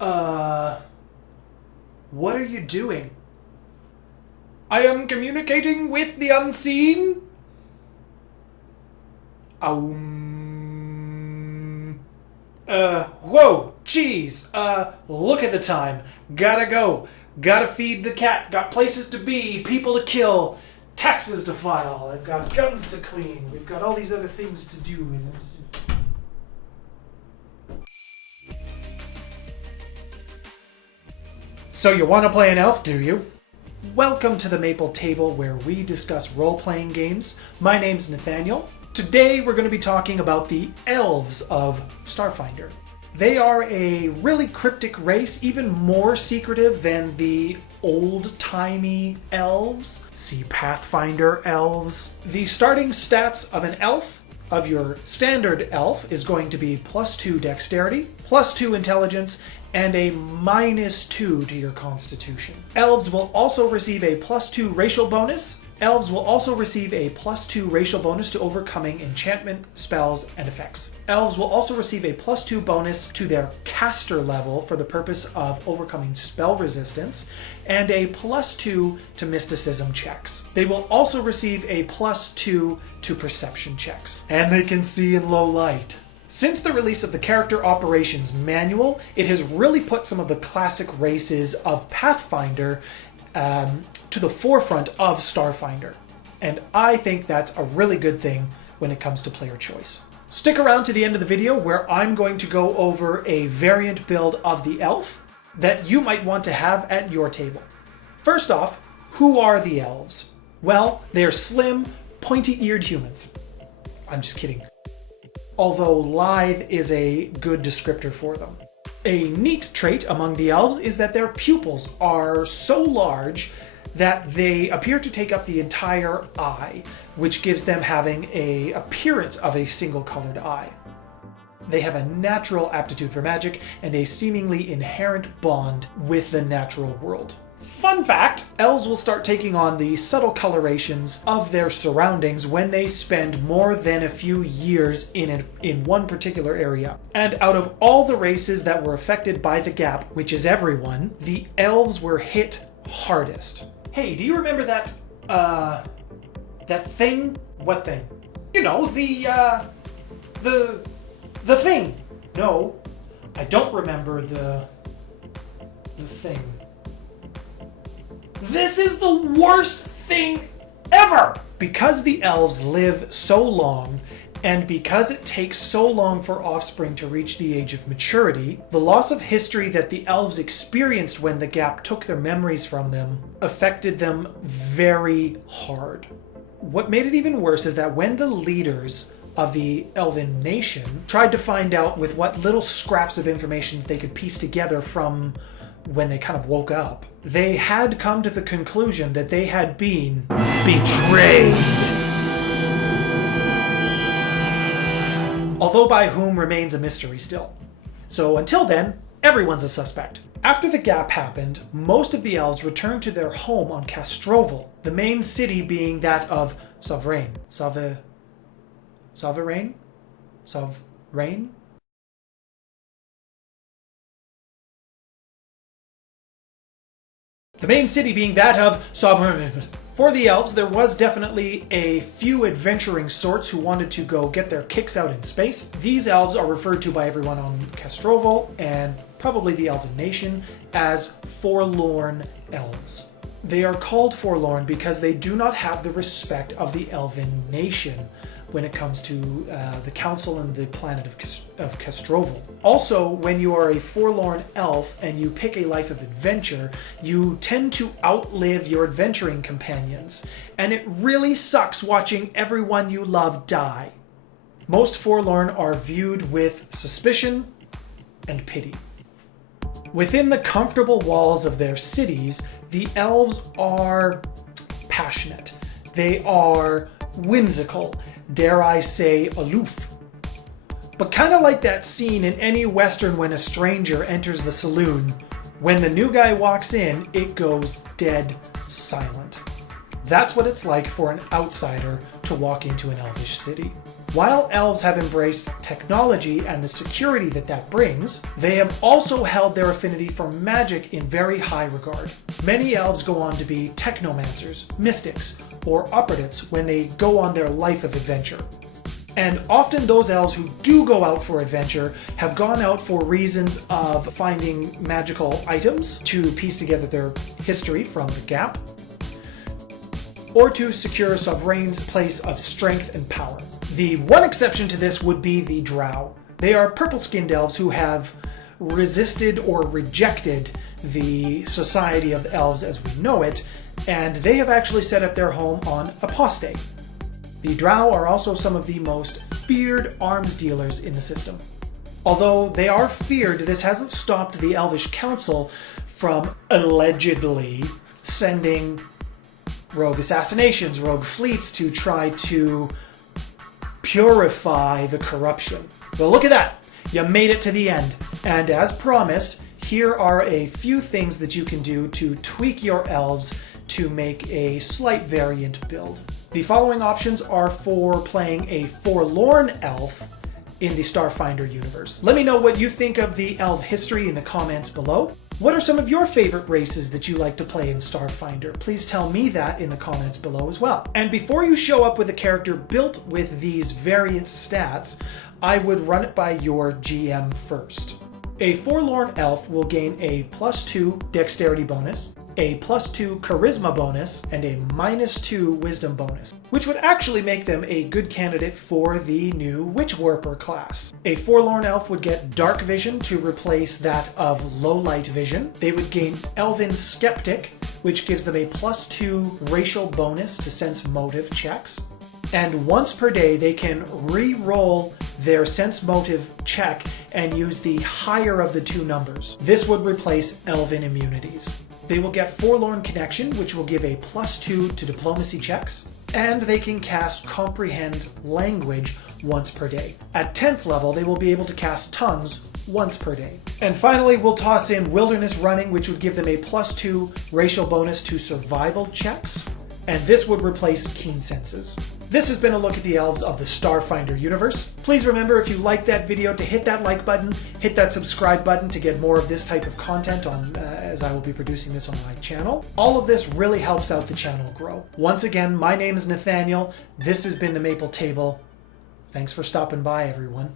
Uh, what are you doing? I am communicating with the unseen. Whoa, jeez. Look at the time. Gotta go. Gotta feed the cat. Got places to be, people to kill, taxes to file. I've got guns to clean. We've got all these other things to do. So you want to play an elf, do you? Welcome to the Maple Table, where we discuss role-playing games. My name's Nathaniel. Today we're going to be talking about the Elves of Starfinder. They are a really cryptic race, even more secretive than the old-timey elves. See Pathfinder elves. The starting stats of an elf, of your standard elf, is going to be +2 dexterity, +2 intelligence, and a -2 to your constitution. Elves will also receive a +2 racial bonus. Elves will also receive a +2 racial bonus to overcoming enchantment, spells, and effects. Elves will also receive a +2 bonus to their caster level for the purpose of overcoming spell resistance, and a +2 to mysticism checks. They will also receive a +2 to perception checks. And they can see in low light. Since the release of the Character Operations Manual, it has really put some of the classic races of Pathfinder to the forefront of Starfinder. And I think that's a really good thing when it comes to player choice. Stick around to the end of the video where I'm going to go over a variant build of the elf that you might want to have at your table. First off, who are the elves? Well, they are slim, pointy-eared humans. I'm just kidding. Although lithe is a good descriptor for them. A neat trait among the elves is that their pupils are so large that they appear to take up the entire eye, which gives them having an appearance of a single-colored eye. They have a natural aptitude for magic and a seemingly inherent bond with the natural world. Fun fact, elves will start taking on the subtle colorations of their surroundings when they spend more than a few years in one particular area. And out of all the races that were affected by the gap, which is everyone, the elves were hit hardest. Hey, do you remember that thing? What thing? You know, the thing. No, I don't remember the thing. This is the worst thing ever! Because the elves live so long, and because it takes so long for offspring to reach the age of maturity, the loss of history that the elves experienced when the gap took their memories from them affected them very hard. What made it even worse is that when the leaders of the Elven nation tried to find out with what little scraps of information they could piece together from when they kind of woke up, they had come to the conclusion that they had been betrayed. Although by whom remains a mystery still. So until then, everyone's a suspect. After the gap happened, most of the elves returned to their home on Castroval, the main city being that of Sovereign. Sovereign? The main city being that of Sovereign. For the elves, there was definitely a few adventuring sorts who wanted to go get their kicks out in space. These elves are referred to by everyone on Castroval, and probably the Elven nation, as forlorn elves. They are called forlorn because they do not have the respect of the Elven nation when it comes to the council and the planet of Castroval. Also, when you are a forlorn elf and you pick a life of adventure, you tend to outlive your adventuring companions, and it really sucks watching everyone you love die. Most forlorn are viewed with suspicion and pity. Within the comfortable walls of their cities, the elves are passionate. They are whimsical, dare I say aloof. But kind of like that scene in any western when a stranger enters the saloon. When the new guy walks in, it goes dead silent. That's what it's like for an outsider to walk into an elvish city. While elves have embraced technology and the security that that brings, they have also held their affinity for magic in very high regard. Many elves go on to be technomancers, mystics, or operatives when they go on their life of adventure. And often those elves who do go out for adventure have gone out for reasons of finding magical items to piece together their history from the gap, or to secure Sovereign's place of strength and power. The one exception to this would be the Drow. They are purple-skinned elves who have resisted or rejected the society of elves as we know it, and they have actually set up their home on Apostate. The Drow are also some of the most feared arms dealers in the system. Although they are feared, this hasn't stopped the Elvish Council from allegedly sending rogue assassinations, rogue fleets to try to purify the corruption. Well, look at that! You made it to the end. And as promised, here are a few things that you can do to tweak your elves to make a slight variant build. The following options are for playing a forlorn elf in the Starfinder universe. Let me know what you think of the elf history in the comments below. What are some of your favorite races that you like to play in Starfinder? Please tell me that in the comments below as well. And before you show up with a character built with these variant stats, I would run it by your GM first. A forlorn elf will gain a +2 dexterity bonus, a +2 charisma bonus, and a -2 wisdom bonus, which would actually make them a good candidate for the new Witch Warper class. A forlorn elf would get dark vision to replace that of low light vision. They would gain Elven Skeptic, which gives them a +2 racial bonus to sense motive checks. And once per day, they can re-roll their sense motive check and use the higher of the two numbers. This would replace Elven immunities. They will get Forlorn Connection, which will give a +2 to diplomacy checks. And they can cast Comprehend Language once per day. At 10th level, they will be able to cast Tongues once per day. And finally, we'll toss in Wilderness Running, which would give them a +2 racial bonus to survival checks. And this would replace Keen Senses. This has been a look at the elves of the Starfinder universe. Please remember, if you liked that video, to hit that like button, hit that subscribe button to get more of this type of content on as I will be producing this on my channel. All of this really helps out the channel grow. Once again, my name is Nathaniel. This has been the Maple Table. Thanks for stopping by, everyone.